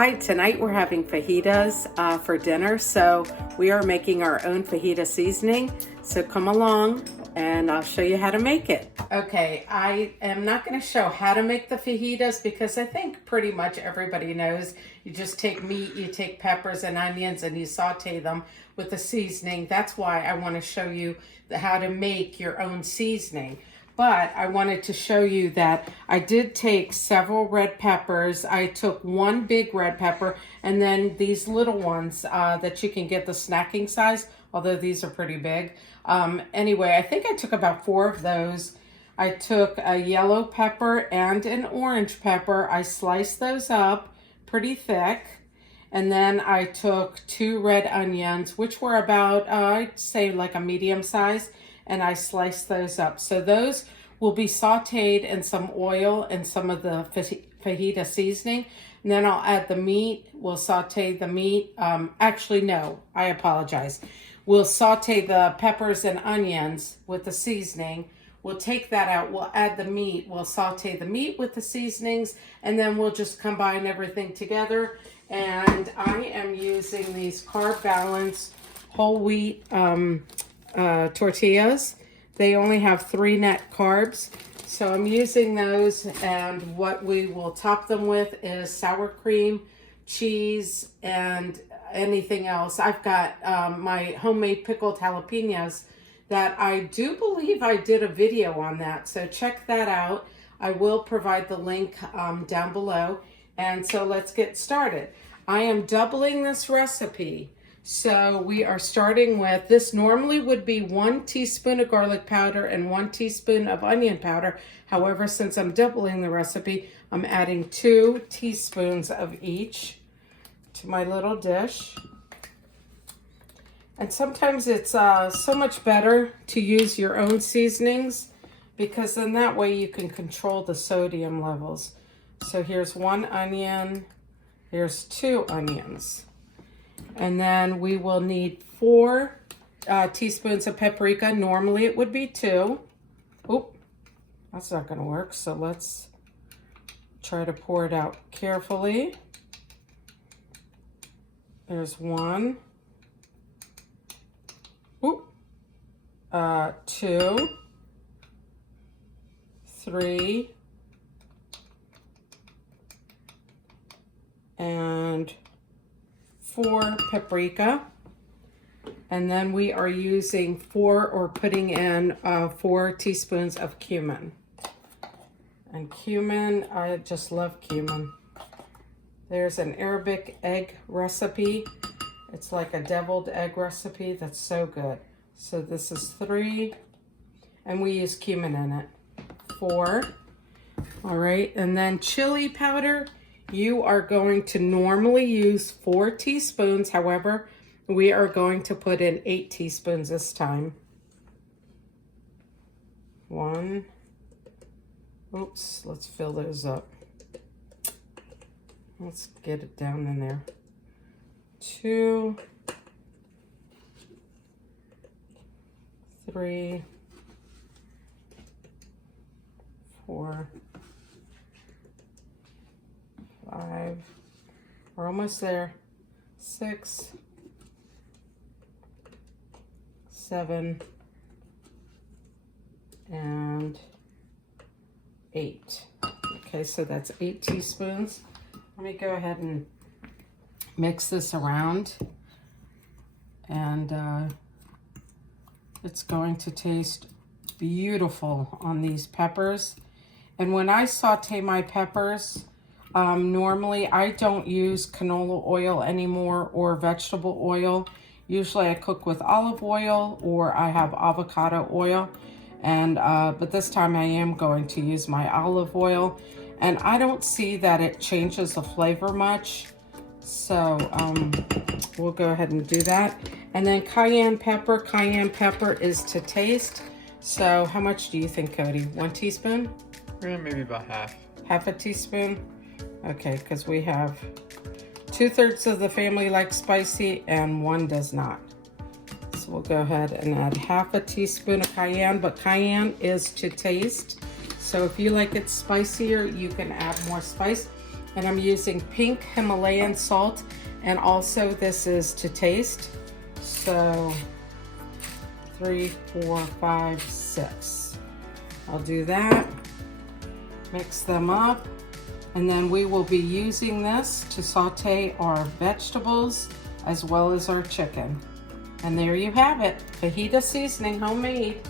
Hi, tonight we're having fajitas for dinner, so we are making our own fajita seasoning. So come along and I'll show you how to make it. Okay, I am not going to show how to make the fajitas because I think pretty much everybody knows. You just take meat, you take peppers and onions and you saute them with the seasoning. That's why I want to show you how to make your own seasoning. But I wanted to show you that I did take several red peppers. I took one big red pepper and then these little ones that you can get the snacking size, although these are pretty big. Anyway, I think I took about 4 of those. I took a yellow pepper and an orange pepper. I sliced those up pretty thick. And then I took 2 red onions, which were about, I'd say like a medium size. And I sliced those up. So those will be sauteed in some oil and some of the fajita seasoning. And then I'll add the meat. We'll saute the meat. Actually, no, I apologize. We'll saute the peppers and onions with the seasoning. We'll take that out. We'll add the meat. We'll saute the meat with the seasonings. And then we'll just combine everything together. And I am using these carb balanced whole wheat tortillas. They only have 3 net carbs, so I'm using those, and what we will top them with is sour cream, cheese, and anything else. I've got my homemade pickled jalapenos that I do believe I did a video on that, so check that out. I will provide the link down below. And so let's get started. I am doubling this recipe. So we are starting with, this normally would be 1 teaspoon of garlic powder and 1 teaspoon of onion powder. However, since I'm doubling the recipe, I'm adding 2 teaspoons of each to my little dish. And sometimes it's so much better to use your own seasonings because then that way you can control the sodium levels. So here's 1 onion, here's 2 onions. And then we will need 4 teaspoons of paprika. Normally it would be 2. Oop, that's not going to work. So let's try to pour it out carefully. There's 1. Oop. 2. 3. And 4 paprika, and then we are using 4 or putting in 4 teaspoons of cumin. And cumin, I just love cumin. There's an Arabic egg recipe. It's like a deviled egg recipe that's so good. So this is 3, and we use cumin in it. 4. All right, and then chili powder. You are going to normally use 4 teaspoons. However, we are going to put in 8 teaspoons this time. 1. Oops, let's fill those up. Let's get it down in there. 2. 3. 4. 5, we're almost there. 6, 7, and 8. Okay, so that's 8 teaspoons. Let me go ahead and mix this around, and it's going to taste beautiful on these peppers. And when I saute my peppers, normally I don't use canola oil anymore or vegetable oil. Usually I cook with olive oil or I have avocado oil. And but this time I am going to use my olive oil. And I don't see that it changes the flavor much. So we'll go ahead and do that. And then cayenne pepper. Cayenne pepper is to taste. So how much do you think, Cody? 1 teaspoon? Yeah, maybe about half. Half a teaspoon? Okay, because we have 2/3 of the family like spicy and 1 does not. So we'll go ahead and add half a teaspoon of cayenne, but cayenne is to taste. So if you like it spicier, you can add more spice. And I'm using Pink Himalayan Salt, and also this is to taste. So 3, 4, 5, 6. I'll do that. Mix them up. And then we will be using this to saute our vegetables as well as our chicken. And there you have it, fajita seasoning, homemade.